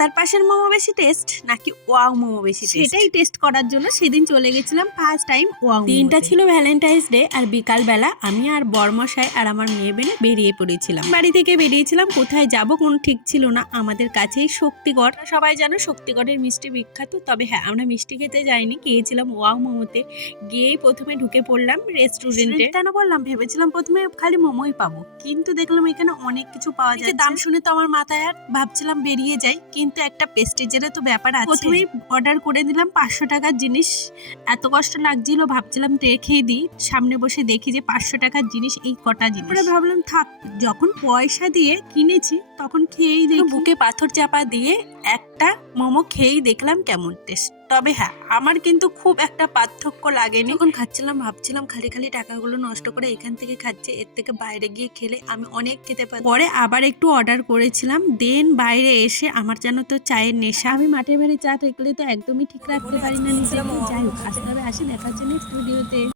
রাস্তার পাশের মোমো বেশি টেস্ট নাকি ওয়াও মোমো বেশি টেস্ট, সেটাই টেস্ট করার জন্য সেদিন চলে গেছিলাম ফার্স্ট টাইম ওয়াও। দিনটা ছিল ভ্যালেন্টাইন্স ডে আর বিকালবেলা আমি আর বরমশাই আর আমার মেয়ে বেনে বেরিয়ে পড়েছিলাম। বাড়ি থেকে বেরিয়েছিলাম, কোথায় যাব কোনো ঠিক ছিল না। আমাদের কাছেই শক্তিগড়, সবাই জানো শক্তিগড়ের মিষ্টি বিখ্যাত। তবে হ্যাঁ, আমরা মিষ্টি খেতে যাইনি, গিয়েছিলাম ওয়াও মোমোতে। গিয়েই প্রথমে ঢুকে পড়লাম রেস্টুরেন্টে। কেন বললাম, ভেবেছিলাম প্রথমে খালি মোমোই পাবো, কিন্তু দেখলাম এখানে অনেক কিছু পাওয়া যায়। দাম শুনে তো আমার মাথায় আর ভাবছিলাম বেরিয়ে যাই, কিন্তু একটা প্রেস্টিজের তো ব্যাপার আছে। প্রথমেই অর্ডার করে দিলাম 500 টাকার জিনিস। এত কষ্ট লাগছিল, ভাবছিলাম রেখেই দিই, সামনে বসে দেখি যে 500 টাকার জিনিস এই কটা জিনিস। পরে ভাবলাম থাক, যখন পয়সা দিয়ে কিনেছি তখন খেয়েই দেখি। বুকে পাথর চাপা দিয়ে একটা মোমো খেয়েই দেখলাম কেমন টেস্ট। তবে হ্যাঁ, আমার কিন্তু খুব একটা পার্থক্য লাগেনি। যখন খাচ্ছিলাম ভাবছিলাম খালি খালি টাকাগুলো নষ্ট করে এখান থেকে খাচ্ছে, এর থেকে বাইরে গিয়ে খেলে আমি অনেক খেতে পারি। পরে আবার একটু অর্ডার করেছিলাম, দেন বাইরে এসে আমার যেন তো চায়ের নেশা। আমি মাঠে বাড়ি চা দেখলে তো একদমই ঠিক রাখতে পারি না নিজেকে। যাই হোক, আসতে হবে, আসি, দেখা হচ্ছে নেক্সট ভিডিওতে।